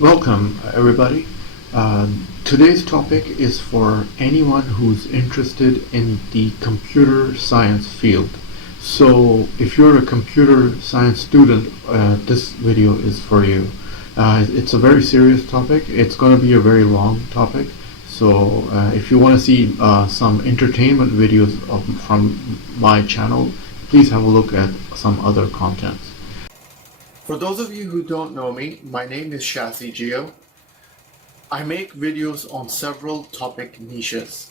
Welcome, everybody. Today's topic is for anyone who's interested in the computer science field. So, if you're a computer science student, this video is for you. It's a very serious topic. It's going to be a very long topic. So, if you want to see some entertainment videos from my channel, please have a look at some other contents. For those of you who don't know me, my name is Shazi Geo. I make videos on several topic niches.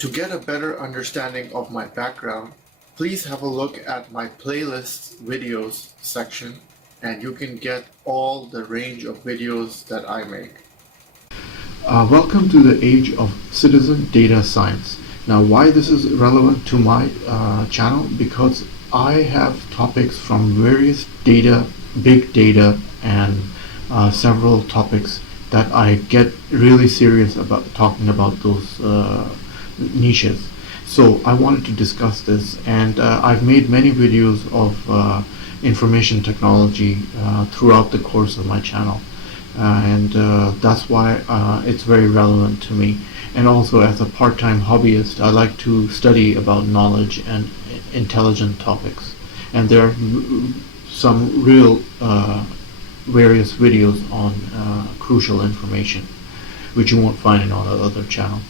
To get a better understanding of my background, please have a look at my playlists videos section and you can get all the range of videos that I make. Welcome to the age of citizen data science. Now, why this is relevant to my channel? Because I have topics from various data, big data, and several topics that I get really serious about talking about those niches. So I wanted to discuss this, and I've made many videos of information technology throughout the course of my channel, and that's why it's very relevant to me. And also, as a part-time hobbyist, I like to study about knowledge and intelligent topics, and there are some real various videos on crucial information which you won't find in all the other channels.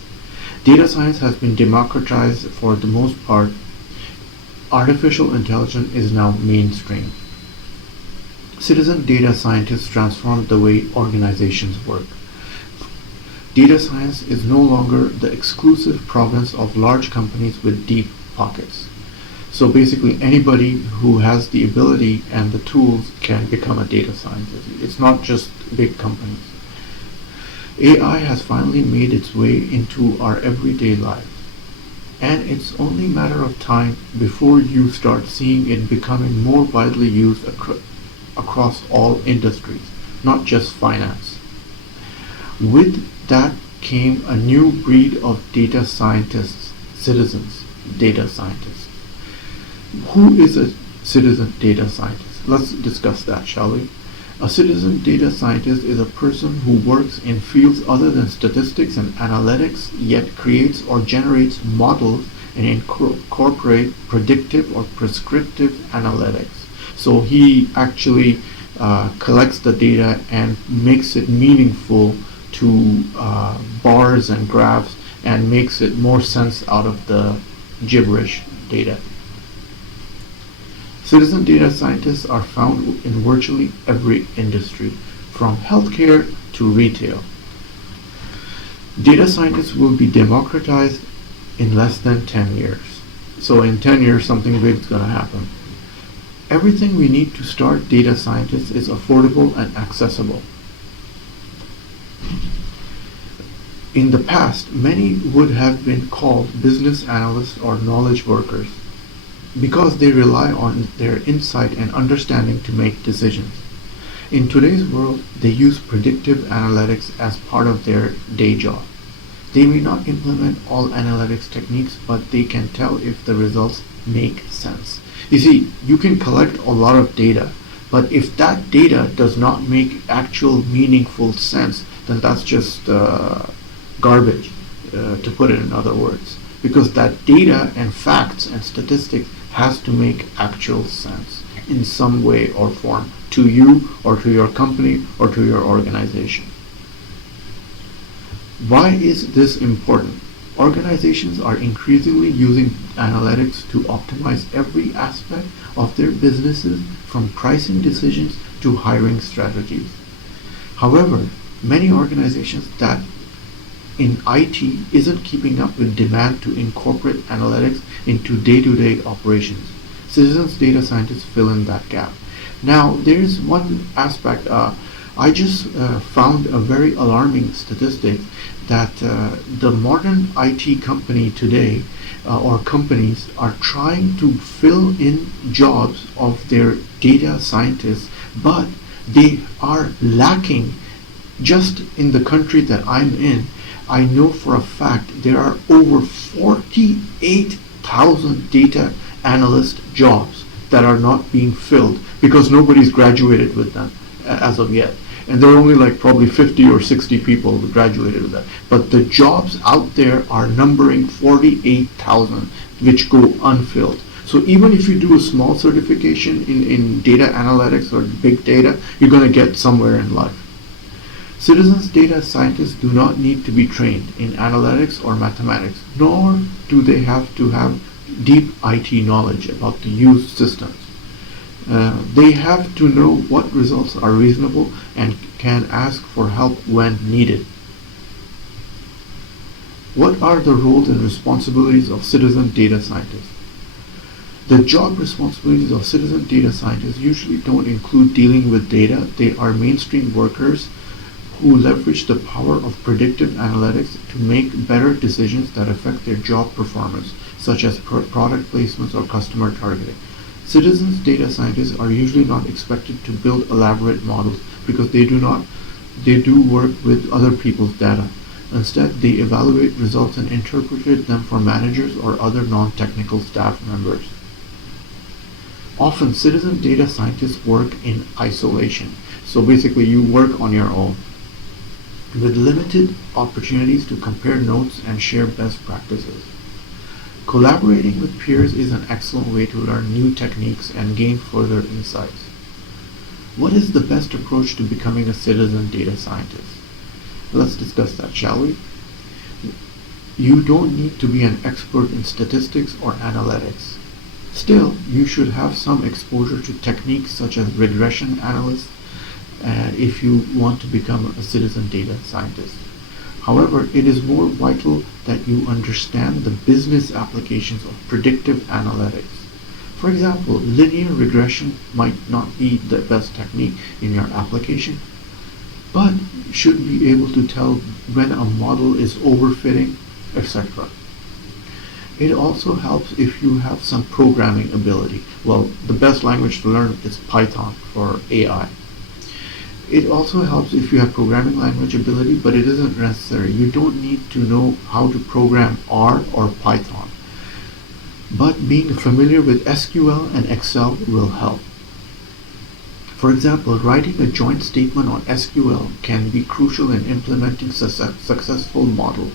Data science has been democratized for the most part. Artificial intelligence is now mainstream. Citizen data scientists transform the way organizations work. Data science is no longer the exclusive province of large companies with deep pockets. So basically, anybody who has the ability and the tools can become a data scientist. It's not just big companies. AI has finally made its way into our everyday lives. And it's only a matter of time before you start seeing it becoming more widely used across all industries, not just finance. With that came a new breed of data scientists, citizens, data scientists. Who is a citizen data scientist? Let's discuss that, shall we? A citizen data scientist is a person who works in fields other than statistics and analytics, yet creates or generates models and incorporate predictive or prescriptive analytics. So he actually collects the data and makes it meaningful to bars and graphs and makes it more sense out of the gibberish data. Citizen data scientists are found in virtually every industry, from healthcare to retail. Data scientists will be democratized in less than 10 years. So in 10 years, something big is going to happen. Everything we need to start data scientists is affordable and accessible. In the past, many would have been called business analysts or knowledge workers, because they rely on their insight and understanding to make decisions. In today's world, they use predictive analytics as part of their day job. They may not implement all analytics techniques, but they can tell if the results make sense. You see, you can collect a lot of data, but if that data does not make actual meaningful sense, then that's just garbage, to put it in other words. Because that data and facts and statistics has to make actual sense in some way or form to you or to your company or to your organization. Why is this important? Organizations are increasingly using analytics to optimize every aspect of their businesses, from pricing decisions to hiring strategies. However, many organizations that in IT isn't keeping up with demand to incorporate analytics into day-to-day operations. Citizens data scientists fill in that gap. Now, there's one aspect. I just found a very alarming statistic that the modern IT company today, or companies, are trying to fill in jobs of their data scientists, but they are lacking. Just in the country that I'm in, I know for a fact there are over 48,000 data analyst jobs that are not being filled because nobody's graduated with them as of yet. And there are only like probably 50 or 60 people who graduated with that. But the jobs out there are numbering 48,000, which go unfilled. So even if you do a small certification in data analytics or big data, you're going to get somewhere in life. Citizens data scientists do not need to be trained in analytics or mathematics, nor do they have to have deep IT knowledge about the used systems. They have to know what results are reasonable and can ask for help when needed. What are the roles and responsibilities of citizen data scientists? The job responsibilities of citizen data scientists usually don't include dealing with data. They are mainstream workers who leverage the power of predictive analytics to make better decisions that affect their job performance, such as product placements or customer targeting. Citizens data scientists are usually not expected to build elaborate models because they do work with other people's data. Instead, they evaluate results and interpret them for managers or other non-technical staff members. Often, citizen data scientists work in isolation. So basically, you work on your own, with limited opportunities to compare notes and share best practices. Collaborating with peers is an excellent way to learn new techniques and gain further insights. What is the best approach to becoming a citizen data scientist? Let's discuss that, shall we? You don't need to be an expert in statistics or analytics. Still, you should have some exposure to techniques such as regression analysis if you want to become a citizen data scientist. However, it is more vital that you understand the business applications of predictive analytics. For example, linear regression might not be the best technique in your application, but you should be able to tell when a model is overfitting, etc. It also helps if you have some programming ability. Well, the best language to learn is Python for AI. It also helps if you have programming language ability, but it isn't necessary. You don't need to know how to program R or Python. But being familiar with SQL and Excel will help. For example, writing a joint statement on SQL can be crucial in implementing successful model.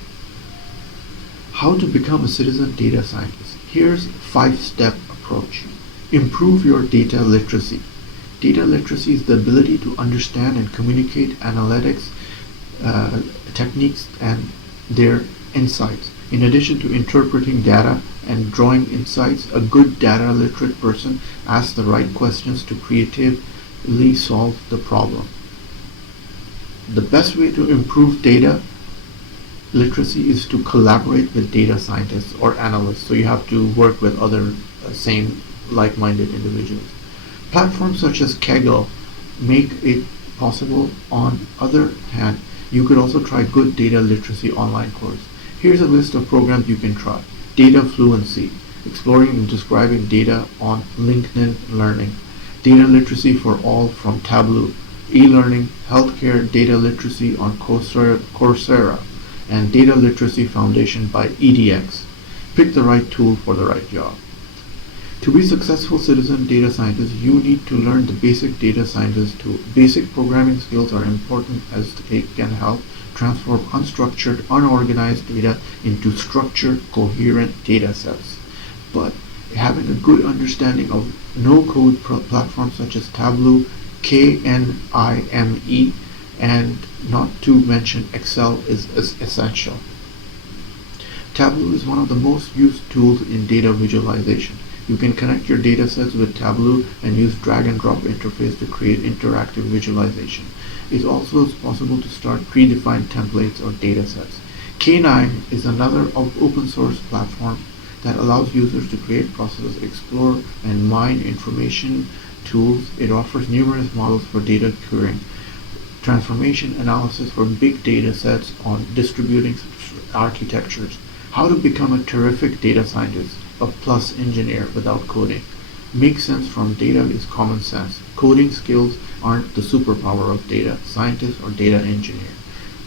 How to become a citizen data scientist? Here's a 5-step approach. Improve your data literacy. Data literacy is the ability to understand and communicate analytics techniques and their insights. In addition to interpreting data and drawing insights, a good data literate person asks the right questions to creatively solve the problem. The best way to improve data literacy is to collaborate with data scientists or analysts. So you have to work with other same like-minded individuals. Platforms such as Kaggle make it possible. On the other hand, you could also try good data literacy online course. Here's a list of programs you can try. Data Fluency, exploring and describing data on LinkedIn Learning. Data Literacy for All from Tableau. E-Learning, Healthcare Data Literacy on Coursera. And Data Literacy Foundation by EDX. Pick the right tool for the right job. To be successful citizen data scientists, you need to learn the basic data scientist tool. Basic programming skills are important as they can help transform unstructured, unorganized data into structured, coherent data sets. But having a good understanding of no-code platforms such as Tableau, KNIME, and not to mention Excel is essential. Tableau is one of the most used tools in data visualization. You can connect your data sets with Tableau and use drag and drop interface to create interactive visualization. It also is possible to start predefined templates or data sets. KNIME is another open source platform that allows users to create processes, explore, and mine information tools. It offers numerous models for data querying, transformation analysis for big data sets on distributing architectures. How to become a terrific data scientist, a plus engineer without coding. Makes sense from data is common sense. Coding skills aren't the superpower of data scientist or data engineer.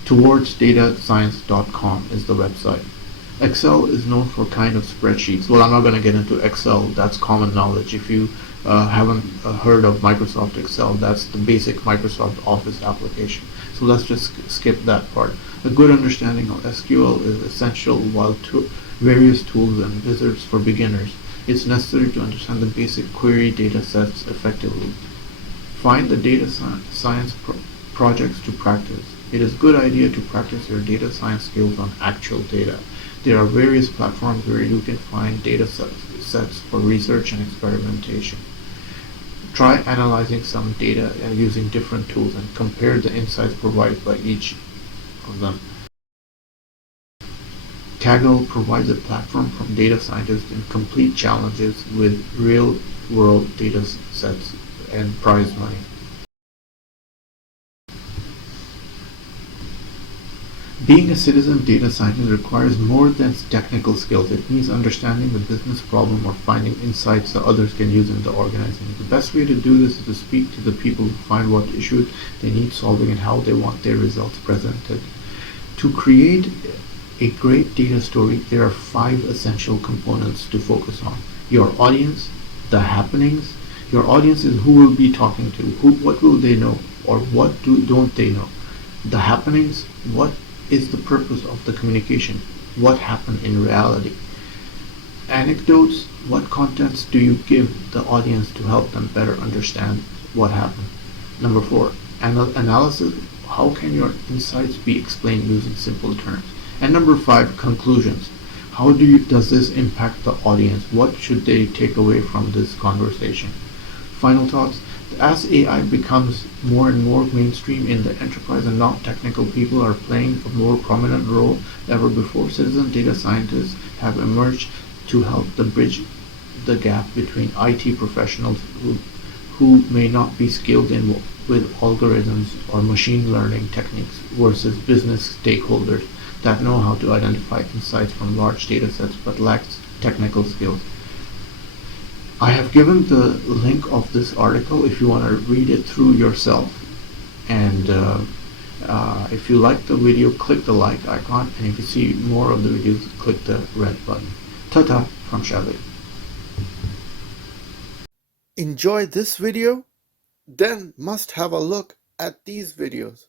TowardsDataScience.com is the website. Excel is known for kind of spreadsheets. Well, I'm not going to get into Excel. That's common knowledge. If you haven't heard of Microsoft Excel, that's the basic Microsoft Office application. So let's just skip that part. A good understanding of SQL is essential, while various tools and wizards for beginners. It's necessary to understand the basic query data sets effectively. Find the data science projects to practice. It is a good idea to practice your data science skills on actual data. There are various platforms where you can find data sets for research and experimentation. Try analyzing some data using different tools and compare the insights provided by each of them. Kaggle provides a platform for data scientists in complete challenges with real-world data sets and prize money. Being a citizen data scientist requires more than technical skills. It means understanding the business problem or finding insights that others can use in the organization. The best way to do this is to speak to the people who find what issues they need solving and how they want their results presented. To create a great data story, there are 5 essential components to focus on. Your audience, the happenings. Your audience is who will be talking to, what will they know, or what don't they know. The happenings, what is the purpose of the communication, what happened in reality. Anecdotes, what contents do you give the audience to help them better understand what happened. Number 4, analysis, how can your insights be explained using simple terms. And number 5, conclusions, how does this impact the audience, what should they take away from this conversation. Final thoughts. As AI becomes more and more mainstream in the enterprise and non-technical people are playing a more prominent role than ever before, citizen data scientists have emerged to help bridge the gap between IT professionals who may not be skilled with algorithms or machine learning techniques versus business stakeholders that know how to identify insights from large data sets but lacks technical skills. I have given the link of this article if you want to read it through yourself. And if you like the video, click the like icon. And if you see more of the videos, click the red button. Ta-ta from Shalid. Enjoy this video? Then must have a look at these videos.